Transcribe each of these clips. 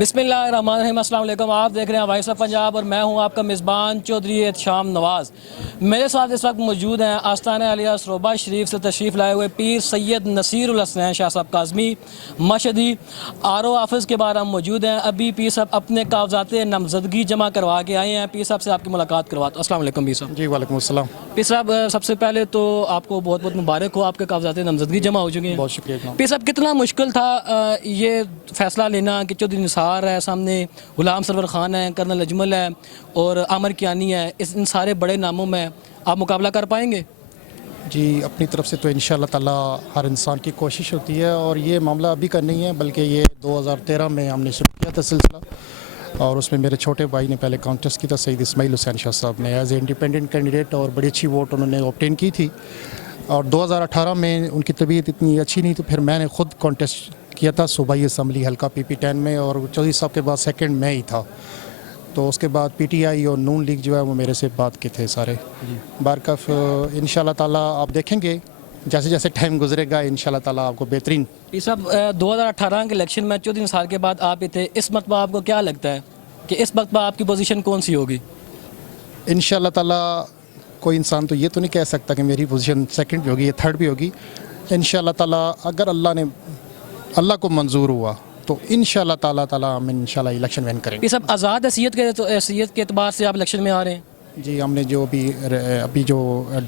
बिस्मिल्लाहिर्रहमानिर्रहीम। अस्सलाम वालेकुम। आप देख रहे हैं वॉइस ऑफ पंजाब और मैं हूं आपका मेज़बान चौधरी एहतशाम नवाज़। मेरे साथ इस वक्त मौजूद हैं आस्ताना अलिया सरोबा शरीफ से तशरीफ़ लाए हुए पीर सैयद नसीरुल हसनैन शाह साहब काज़मी मशहदी आर.ओ. ऑफिस के बाहर हम मौजूद हैं। अभी पीर साहब अपने कागजात नामजदगी जमा करवा के आए हैं। पीर साहब से आपकी मुलाकात करवाते हैं। अस्सलाम वालेकुम पीर साहब। जी वालेकुम अस्सलाम। पीर साहब, सबसे पहले तो आपको बहुत बहुत मुबारक हो, आपके कागजात नामजदगी जमा हो चुके हैं। बहुत शुक्रिया जनाब। पीर साहब, कितना मुश्किल था ये फ़ैसला लेना कि चौधरी निसार है सामने, गुलाम सरवर ख़ान है, कर्नल अजमल है और आमिर कियानी है, इन सारे बड़े नामों में आप मुकाबला कर पाएंगे? जी अपनी तरफ से तो इंशाअल्लाह ताला हर इंसान की कोशिश होती है और ये मामला अभी का नहीं है बल्कि ये 2013 में हमने शुरू किया था सिलसिला और उसमें मेरे छोटे भाई ने पहले कॉन्टेस्ट किया था। सईद इस्माइल हुसैन शाह साहब ने एज ए इंडिपेंडेंट कैंडिडेट और बड़ी अच्छी वोट उन्होंने ऑब्टेन की थी और 2018 में उनकी तबीयत इतनी अच्छी नहीं तो फिर मैंने ख़ुद कॉन्टेस्ट किया था सूबाई असम्बली हल्का PP10 में और चौधरी साहब के बाद सेकंड मैं ही था। तो उसके बाद PTI और नून लीग जो है वो मेरे से बात के थे सारे बारकफ। इंशाल्लाह ताला आप देखेंगे जैसे जैसे टाइम गुजरेगा इंशाल्लाह ताला आपको बेहतरीन। ये सब 2018 के इलेक्शन में चौधरी निसार के बाद आप ही थे, इस मरतबा आपको क्या लगता है कि इस मरतबा आपकी पोजीशन कौन सी होगी? इंशाल्लाह ताला कोई इंसान तो ये तो नहीं कह सकता कि मेरी पोजीशन सेकंड भी होगी या थर्ड भी होगी। इंशाल्लाह ताला अगर अल्लाह को मंजूर हुआ तो इंशाल्लाह ताला हम इंशाल्लाह इलेक्शन विन करेंगे। ये सब आज़ाद हैसियत के एतबार से आप इलेक्शन में आ रहे हैं? जी हमने जो अभी जो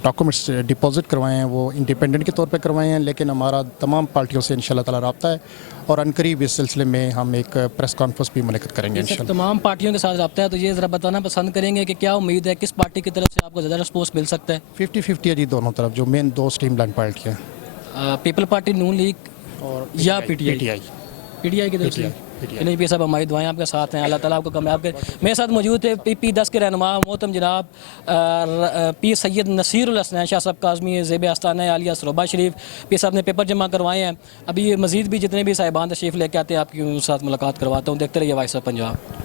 डॉक्यूमेंट्स डिपॉजिट करवाए हैं वो इंडिपेंडेंट के तौर पे करवाए हैं लेकिन हमारा तमाम पार्टियों से इंशाल्लाह ताला रब्ता है और अनकरीब इस सिलसिले में हम एक प्रेस कॉन्फ्रेंस भी मुनक़्क़िद करेंगे इंशाल्लाह। तमाम पार्टियों के साथ रब्ता है तो ये ज़रा बताना पसंद करेंगे कि क्या उम्मीद है, किस पार्टी की तरफ से आपको ज़्यादा रिस्पॉन्स मिल सकता है? 50-50 है जी दोनों तरफ, जो मेन दो स्ट्रीम लाइन पार्टियाँ पीपल पार्टी, नून लीग और या PTI की तरफ से? नहीं पी साहब, हमारी दुआएं आपके साथ हैं, अल्लाह ताला आपको कामयाब करे। मेरे साथ मौजूद थे PP10 के रहनुमा मोहतरम जनाब पीर सैयद नसीरुल हसनैन शाह साहब काज़मी ज़ेब आस्ताना आलिया सरोबा शरीफ। पीर साहब ने पेपर जमा करवाए हैं। अभी मज़ीद भी जितने भी साहिबान तशरीफ़ लेके आते हैं आपकी उनके साथ मुलाकात करवाता हूँ। देखते रहिए वॉइस ऑफ पंजाब।